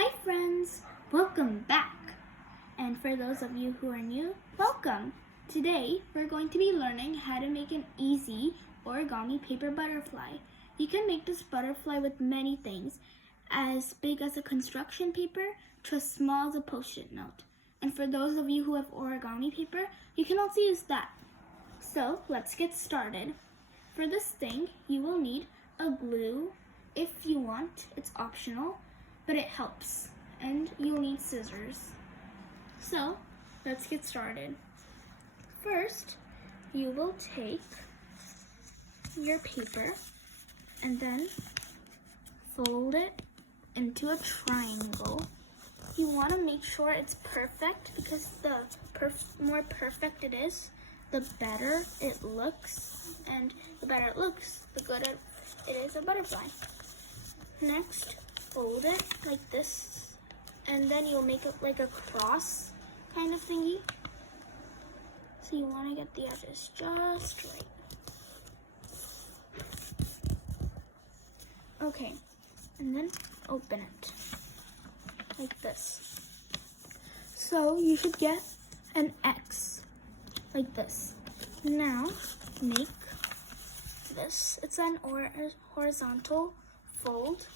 Hi friends, welcome back. And for those of you who are new, welcome. Today we're going to be learning how to make an easy origami paper butterfly. You can make this butterfly with many things, as big as a construction paper to as small as a post-it note. And for those of you who have origami paper, you can also use that. So let's get started. For this thing, you will need a glue. If you want, it's optional, but it helps. And you'll need scissors. So let's get started. First, you will take your paper and then fold it into a triangle. You want to make sure it's perfect because the more perfect it is, the better it looks. And the better it looks, the gooder it is a butterfly. Next, fold it like this, and then you'll make it like a cross kind of thingy. So you want to get the edges just right. Okay, and then open it like this. So you should get an X like this. Now make this. It's an horizontal fold.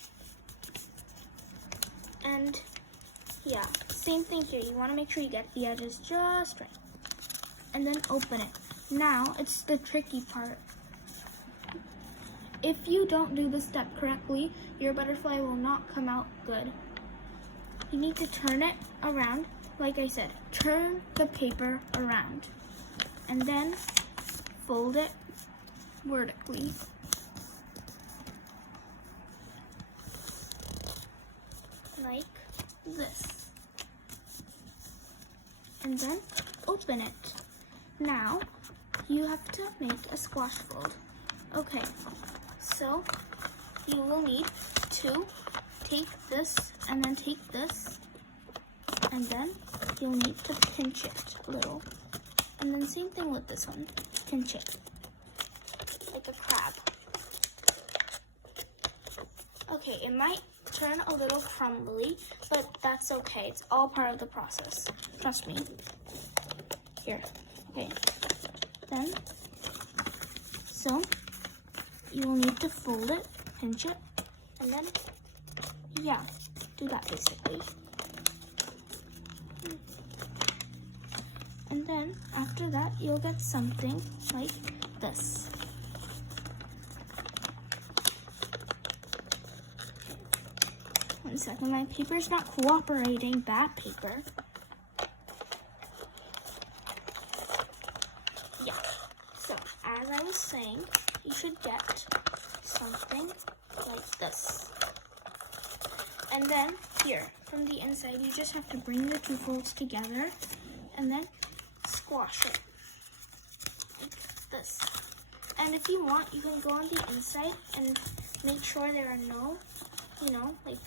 And yeah, same thing here. You want to make sure you get the edges just right. And then open it. Now it's the tricky part. If you don't do this step correctly, your butterfly will not come out good. You need to turn it around. Like I said, turn the paper around. And then fold it vertically. Like this. And then open it. Now you have to make a squash fold. Okay, so you will need to take this and then take this, and then you'll need to pinch it a little. And then same thing with this one, pinch it like a crab. Okay, it might turn a little crumbly, but that's okay. It's all part of the process. Trust me. Here. Okay. Then, so you will need to fold it, pinch it, and then, yeah, do that basically. And then after that, you'll get something like this. One second, my paper's not cooperating. Bad paper. Yeah, so as I was saying, you should get something like this. And then here, from the inside, you just have to bring the two folds together and then squash it like this. And if you want, you can go on the inside and make sure there are no, like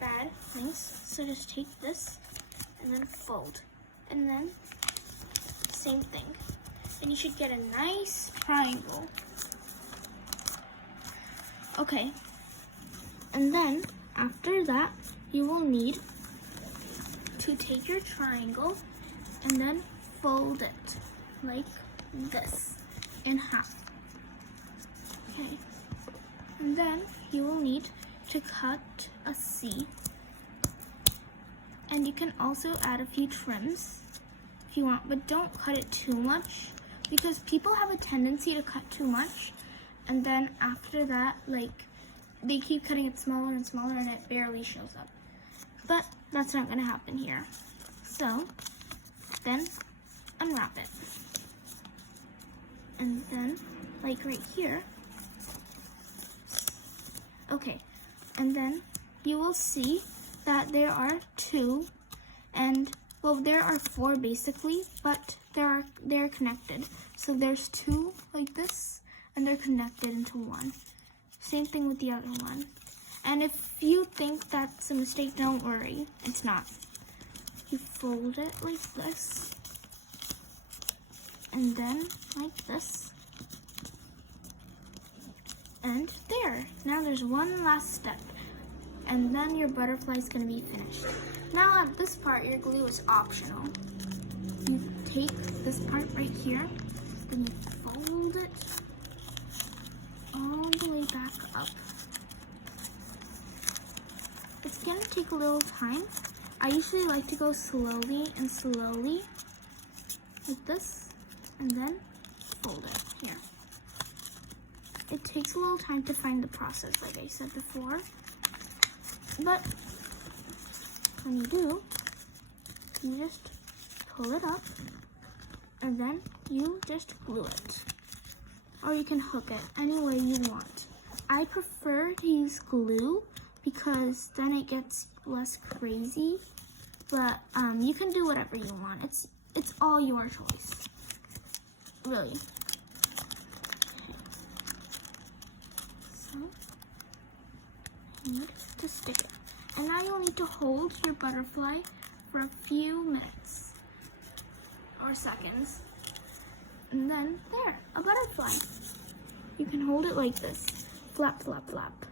bad things. So just take this and then fold. And then same thing. And you should get a nice triangle. Okay. And then after that, you will need to take your triangle and then fold it like this in half. Okay. And then you will need to cut a C. And you can also add a few trims if you want, but don't cut it too much because people have a tendency to cut too much, and then after that, like, they keep cutting it smaller and smaller and it barely shows up. But that's not gonna happen here. So then unwrap it. And then, like right here, okay, and then you will see that there are two, and well, there are four basically, but they're connected. So there's two like this, and they're connected into one. Same thing with the other one. And if you think that's a mistake, don't worry, it's not. You fold it like this, and then like this, and there. Now there's one last step. and then your butterfly is going to be finished. Now at this part, your glue is optional. You take this part right here, then you fold it all the way back up. It's going to take a little time. I usually like to go slowly and slowly, like this, and then fold it here. It takes a little time to find the process, like I said before, but when you do, you just pull it up, and then you just glue it. Or you can hook it any way you want. I prefer to use glue because then it gets less crazy, but you can do whatever you want. It's all your choice, really. So, you need to stick it. And now you'll need to hold your butterfly for a few minutes or seconds. And then there, a butterfly. You can hold it like this. Flap, flap, flap.